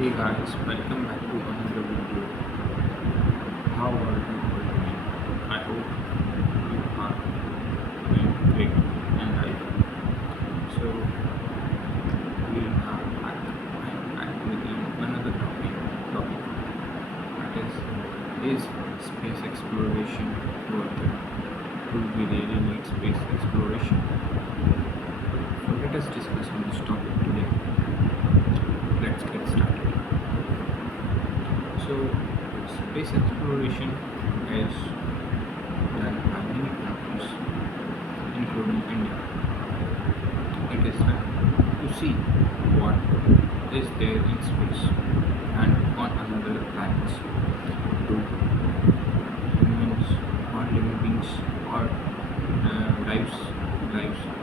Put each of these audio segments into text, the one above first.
Hey guys, welcome back to another video. How are you all doing? I hope you are doing great in life. So we are back. I am back with you another topic that is space exploration worth it? Do we really need space exploration? So let us discuss on this topic today. Let's get started. So space exploration is done by many countries, including India. It is done to see what is there in space and on another planets. Do humans or living beings or lives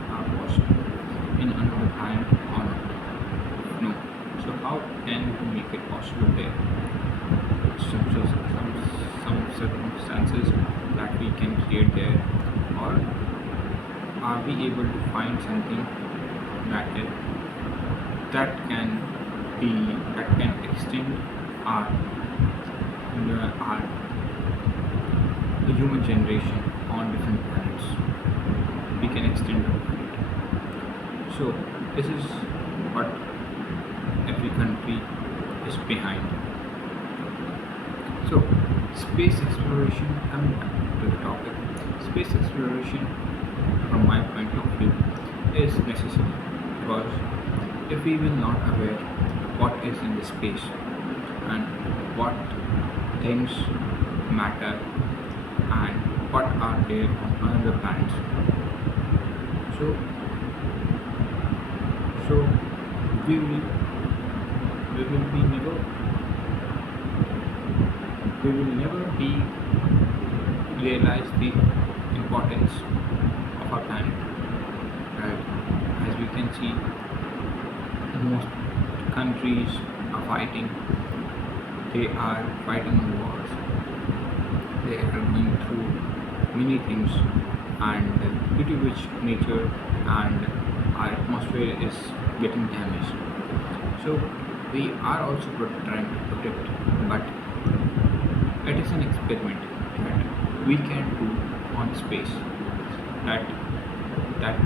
are possible in another planet or not? No. So how can we make it possible there? Some circumstances that we can create there, or are we able to find something that is, that can be that can extend our our human generation on different planets? We can extend our planet. So this is what every country is behind. So, space exploration, coming back to the topic, space exploration, from my point of view, is necessary because if we will not aware what is in the space and what things matter and what are there on other planets, so so we will we will be never we will never be realize the importance of our planet. Right? As we can see, most countries are fighting. They are fighting wars. They are going through many things, and due to which nature and our atmosphere is getting damaged. So we are also trying to protect, but it is an experiment that we can do on space that that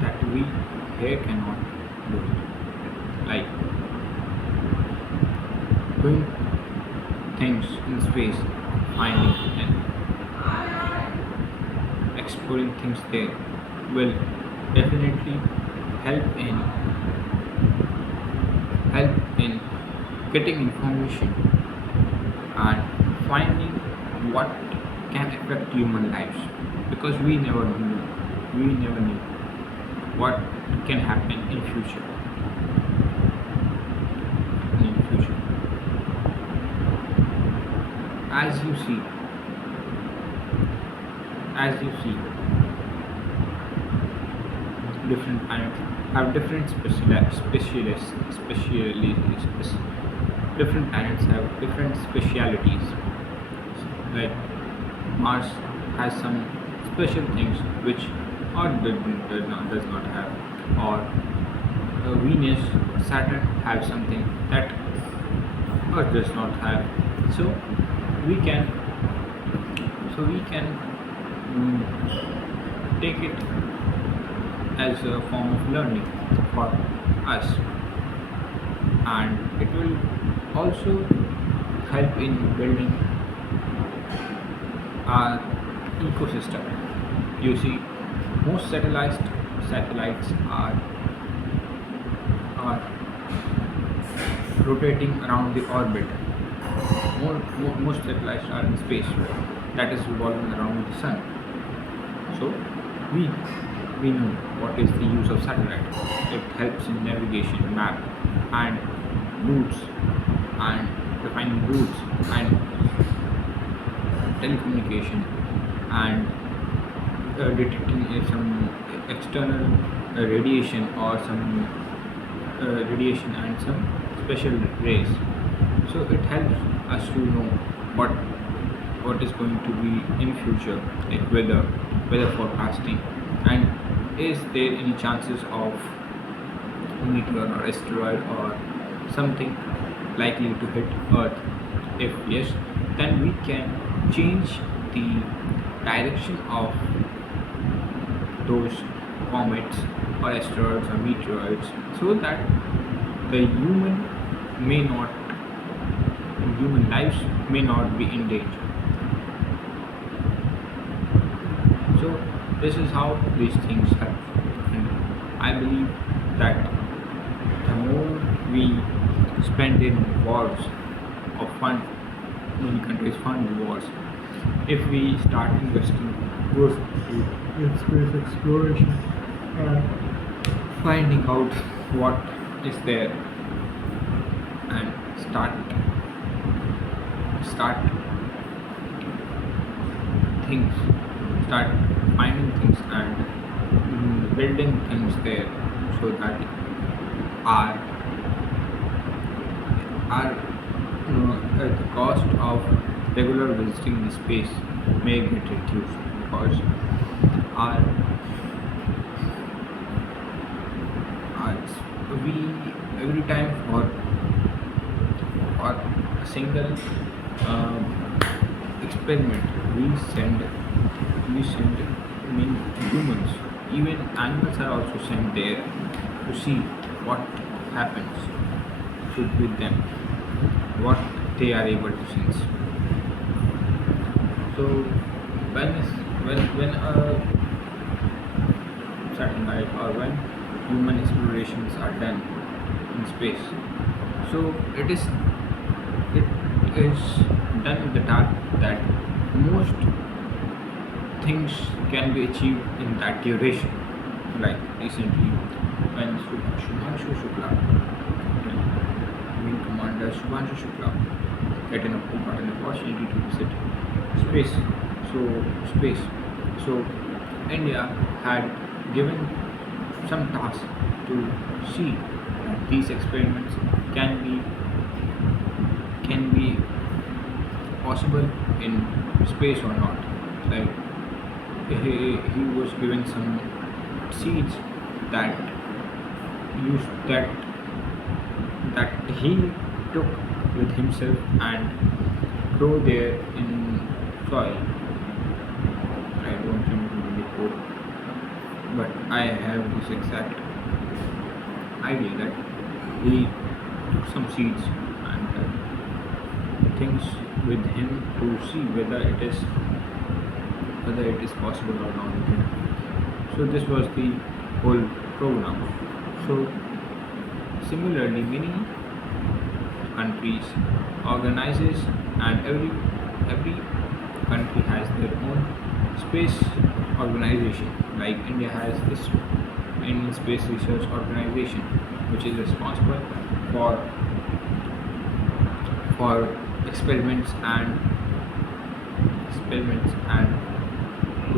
that we here cannot do it. Like doing things in space, finding and exploring things there will definitely help in help in getting information and finding what can affect human lives, because we never knew what can happen in future. as you see as you see, different planets have different different planets have different specialities. Like Mars has some special things which Earth does not have, or Venus, Saturn have something that Earth does not have. So we can take it as a form of learning for us, and it will also help in building our ecosystem. You see, most satellites are rotating around the orbit. Most satellites are in space, that is revolving around the sun. So we we know what is the use of satellite. It helps in navigation, map, and routes, and defining routes, and telecommunication, and detecting some external radiation, or some radiation and some special rays. So it helps us to know what what is going to be in future, like weather forecasting, and is there any chances of meteor or asteroid or something likely to hit Earth? If yes, then we can change the direction of those comets or asteroids or meteoroids so that the may not human lives may not be in danger. So this is how these things help. And I believe that the more we spend in wars or fund, many countries fund wars, if we start investing aggressively in space exploration and finding out what is there and start things, start finding things and building things there so that our the cost of regular visiting the space may get reduced because our, our we every time for a single um, experiment we send I mean humans, even animals are also sent there to see what happens with them, what they are able to sense. So when a satellite or when human explorations are done in space, so it is done with the target that most things can be achieved in that duration. Like recently, when Shubhanshu Shukla, Wing Commander Shubhanshu Shukla, got an opportunity to visit space. So space. So India had given some task to see that these experiments can be can be possible in space or not. Like he was given some seeds that used that he took with himself and grow there in soil. I don't remember the code, but I have this exact idea that he took some seeds and things with him to see whether it is possible or not with him. So this was the whole program. So similarly, many countries organizes, and every country has their own space organization. Like India has this Indian Space Research Organization, which is responsible for for experiments and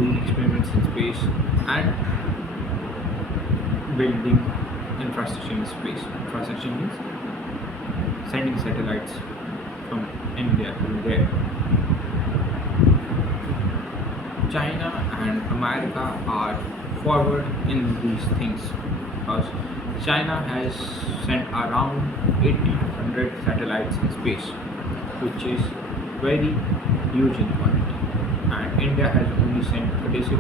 doing experiments in space and building infrastructure in space. Infrastructure means sending satellites from India to there. China and America are forward in these things because China has sent around 80 to 100 satellites in space, which is very huge in quantity. And India has only sent 36,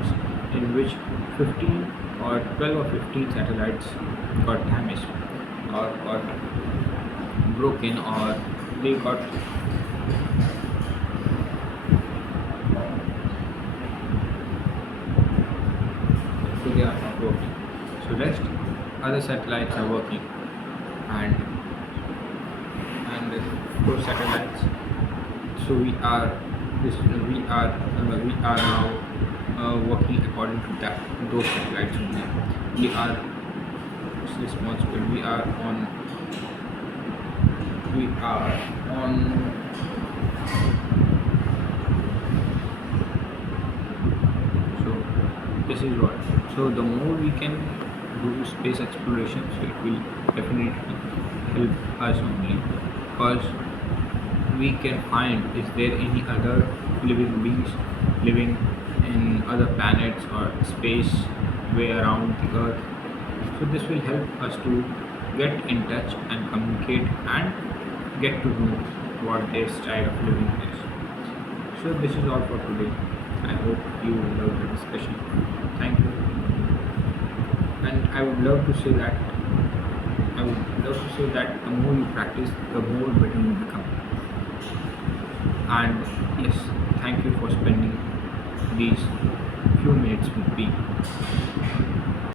in which 15 or 12 or 15 satellites got damaged or got broken or they got so they are not working. So rest other satellites are working, and those satellites. So we are now working according to that those satellites only. We are responsible. We are on so this is what. So the more we can do space exploration, so it will definitely help us only because we can find is there any other living beings living in other planets or space way around the earth. So this will help us to get in touch and communicate and get to know what their style of living is. So this is all for today. I hope you loved the discussion. Thank you. And I would love to say that the more you practice, the more better you become. And yes, thank you for spending these few minutes with me.